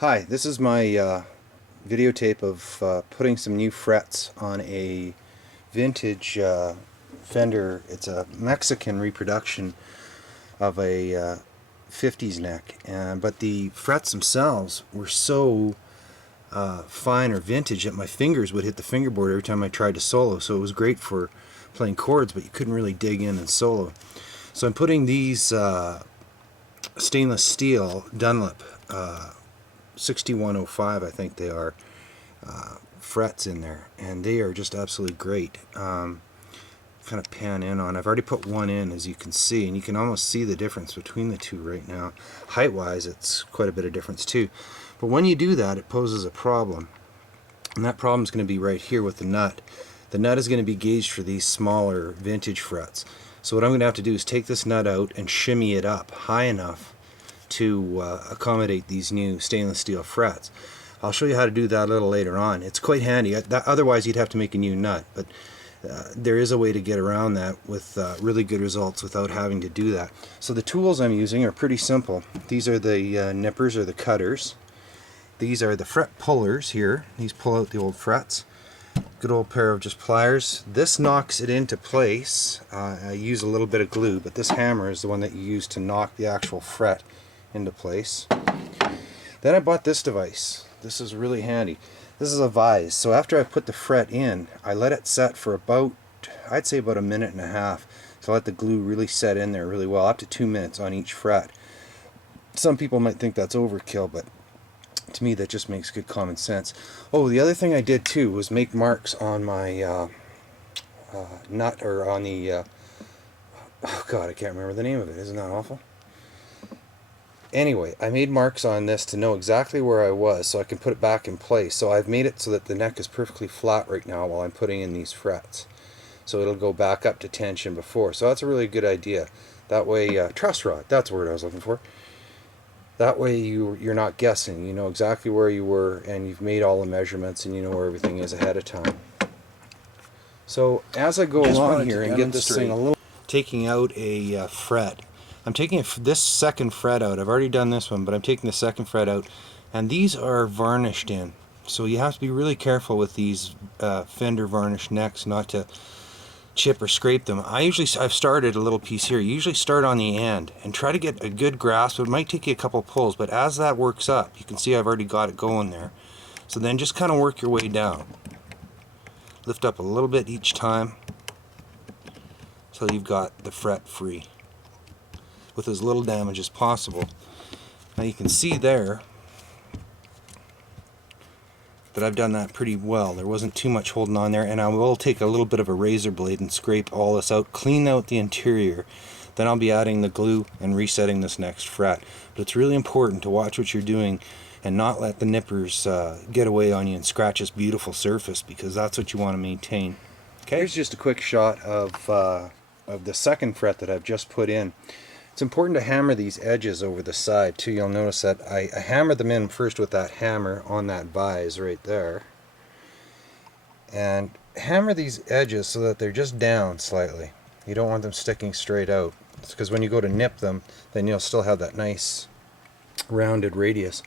Hi, this is my videotape of putting some new frets on a vintage fender. It's a Mexican reproduction of a 50s neck, but the frets themselves were so fine or vintage that my fingers would hit the fingerboard every time I tried to solo, so it was great for playing chords, but you couldn't really dig in and solo. So I'm putting these stainless steel Dunlop 6105, I think they are, frets in there, and they are just absolutely great. Kind of pan in on. I've already put one in, as you can see, and you can almost see the difference between the two right now. Height wise, it's quite a bit of difference too. But when you do that, it poses a problem, and that problem is going to be right here with the nut. The nut is going to be gauged for these smaller vintage frets. So what I'm going to have to do is take this nut out and shimmy it up high enough to accommodate these new stainless steel frets. I'll show you how to do that a little later on. It's quite handy. Otherwise you'd have to make a new nut, but there is a way to get around that with really good results without having to do that. So the tools I'm using are pretty simple. These are the nippers or the cutters. These are the fret pullers here. These pull out the old frets. Good old pair of just pliers. This knocks it into place. I use a little bit of glue, but this hammer is the one that you use to knock the actual fret into place. Then I bought this device. This is really handy. This is a vise. So after I put the fret in, I let it set for about, I'd say about a minute and a half, to let the glue really set in there really well, up to 2 minutes on each fret. Some people might think that's overkill, but to me that just makes good common sense. Oh, the other thing I did too was make marks on my nut, or on the oh god, I can't remember the name of it. Isn't that awful? Anyway, I made marks on this to know exactly where I was so I can put it back in place. So I've made it so that the neck is perfectly flat right now while I'm putting in these frets. So it'll go back up to tension before. So that's a really good idea. That way, truss rod, that's the word I was looking for. That way you're not guessing. You know exactly where you were, and you've made all the measurements, and you know where everything is ahead of time. So as I go along here and get this thing a little, taking out a fret. I'm taking this second fret out. I've already done this one, but I'm taking the second fret out, and these are varnished in. So you have to be really careful with these fender varnished necks not to chip or scrape them. I've started a little piece here. You usually start on the end and try to get a good grasp. It might take you a couple pulls, but as that works up, you can see I've already got it going there. So then just kind of work your way down. Lift up a little bit each time until you've got the fret free with as little damage as possible. Now you can see there that I've done that pretty well. There wasn't too much holding on there, and I will take a little bit of a razor blade and scrape all this out, clean out the interior. Then I'll be adding the glue and resetting this next fret. But it's really important to watch what you're doing and not let the nippers get away on you and scratch this beautiful surface, because that's what you want to maintain. Okay. Here's just a quick shot of the second fret that I've just put in. It's important to hammer these edges over the side too. You'll notice that I hammered them in first with that hammer on that vise right there. And hammer these edges so that they're just down slightly. You don't want them sticking straight out. It's because when you go to nip them, then you'll still have that nice rounded radius.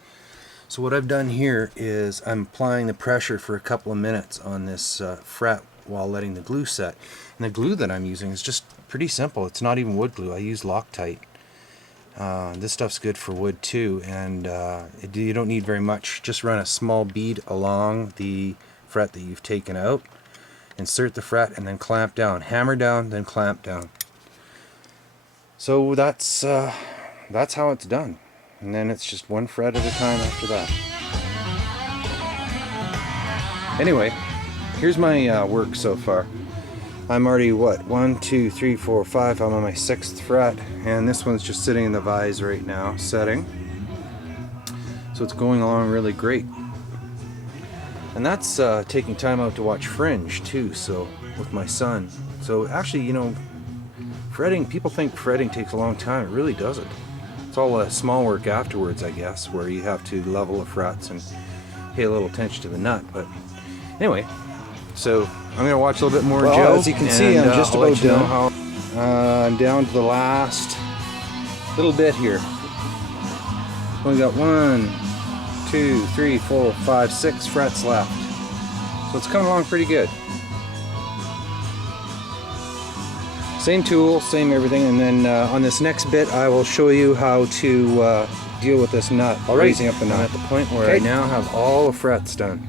So what I've done here is I'm applying the pressure for a couple of minutes on this fret while letting the glue set. And the glue that I'm using is just pretty simple. It's not even wood glue. I use Loctite. This stuff's good for wood too, and you don't need very much. Just run a small bead along the fret that you've taken out, insert the fret, and then clamp down. Hammer down, then clamp down. So that's how it's done. And then it's just one fret at a time after that. Anyway, here's my work so far. I'm already, what, 1, 2, 3, 4, 5, I'm on my 6th fret, and this one's just sitting in the vise right now, setting. So it's going along really great. And that's taking time out to watch Fringe too, so, with my son. So actually, you know, fretting, people think fretting takes a long time. It really doesn't. It's all small work afterwards, I guess, where you have to level the frets and pay a little attention to the nut. But anyway, so I'm going to watch a little bit more Joe. As you can see, I'm just about done. I'm down to the last little bit here. Only got 1, 2, 3, 4, 5, 6 frets left. So it's coming along pretty good. Same tool, same everything, and then on this next bit I will show you how to deal with this nut, raising up the nut. I'm at the point where I now have all the frets done.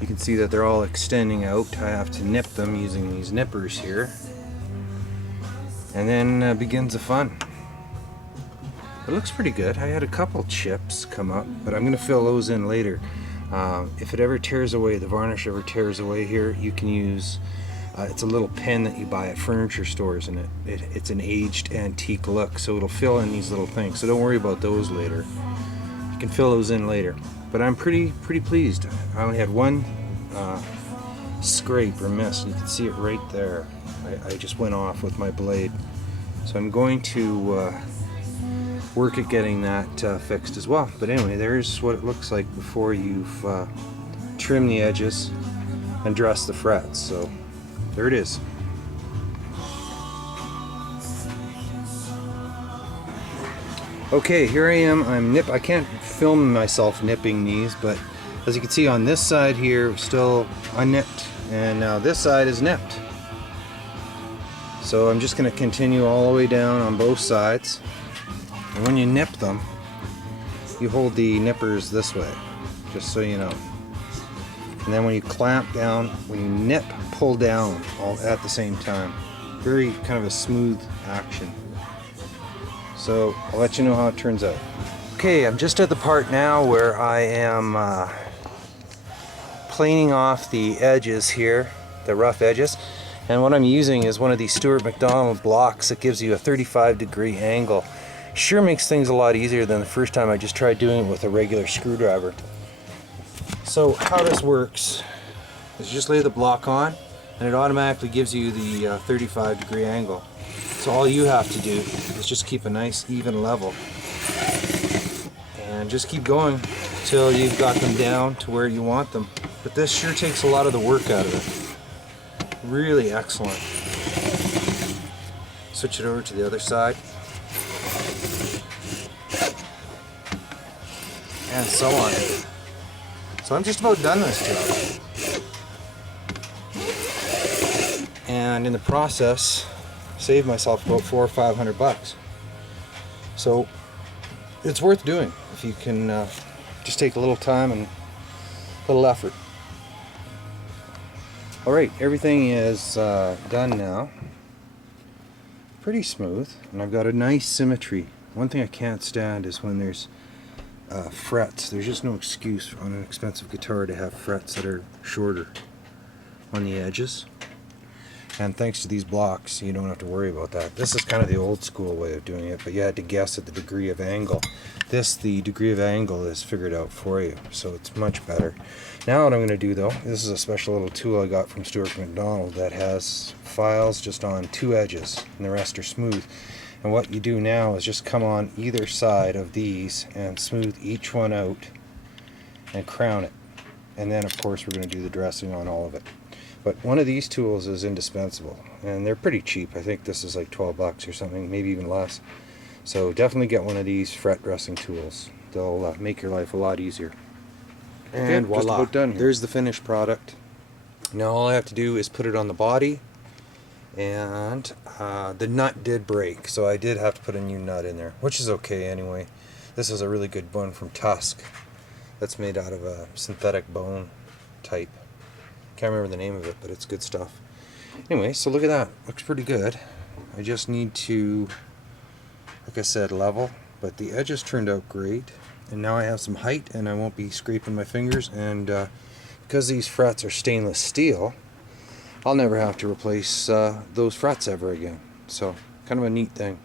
You can see that they're all extending out. I have to nip them using these nippers here. And then begins the fun. It looks pretty good. I had a couple chips come up, but I'm going to fill those in later. If it ever tears away, the varnish ever tears away here, you can use, it's a little pen that you buy at furniture stores, and it's an aged antique look, so it'll fill in these little things. So don't worry about those later. You can fill those in later. But I'm pretty pleased. I only had one scrape or miss. You can see it right there. I just went off with my blade. So I'm going to work at getting that fixed as well. But anyway, there's what it looks like before you've trimmed the edges and dressed the frets. So there it is. Okay, here I am. I can't film myself nipping these, but as you can see on this side here, still unnipped, and now this side is nipped. So I'm just going to continue all the way down on both sides. And when you nip them, you hold the nippers this way, just so you know. And then when you clamp down, when you nip, pull down all at the same time. Very kind of a smooth action. So I'll let you know how it turns out. Okay, I'm just at the part now where I am planing off the edges here, the rough edges. And what I'm using is one of these Stuart McDonald blocks that gives you a 35-degree angle. Sure makes things a lot easier than the first time I just tried doing it with a regular screwdriver. So how this works is you just lay the block on and it automatically gives you the 35-degree angle. So all you have to do is just keep a nice even level and just keep going until you've got them down to where you want them. But this sure takes a lot of the work out of it. Really excellent. Switch it over to the other side. And so on. So I'm just about done this job. And in the process, saved myself about $400 or $500. So it's worth doing if you can just take a little time and a little effort. Alright, everything is done now. Pretty smooth, and I've got a nice symmetry. One thing I can't stand is when there's frets. There's just no excuse on an expensive guitar to have frets that are shorter on the edges. And thanks to these blocks, you don't have to worry about that. This is kind of the old school way of doing it, but you had to guess at the degree of angle. The degree of angle is figured out for you, so it's much better. Now what I'm going to do though, this is a special little tool I got from Stuart McDonald that has files just on 2 edges, and the rest are smooth. And what you do now is just come on either side of these and smooth each one out and crown it. And then of course we're going to do the dressing on all of it. But one of these tools is indispensable, and they're pretty cheap. I think this is like $12 or something, maybe even less. So definitely get one of these fret dressing tools. They'll make your life a lot easier. And voila, just about done here. There's the finished product. Now all I have to do is put it on the body, and the nut did break, so I did have to put a new nut in there, which is okay anyway. This is a really good one from Tusk that's made out of a synthetic bone type. Can't remember the name of it, but it's good stuff. Anyway, so look at that. Looks pretty good. I just need to, like I said, level, but the edges turned out great. And now I have some height, and I won't be scraping my fingers. And because these frets are stainless steel, I'll never have to replace those frets ever again. So, kind of a neat thing.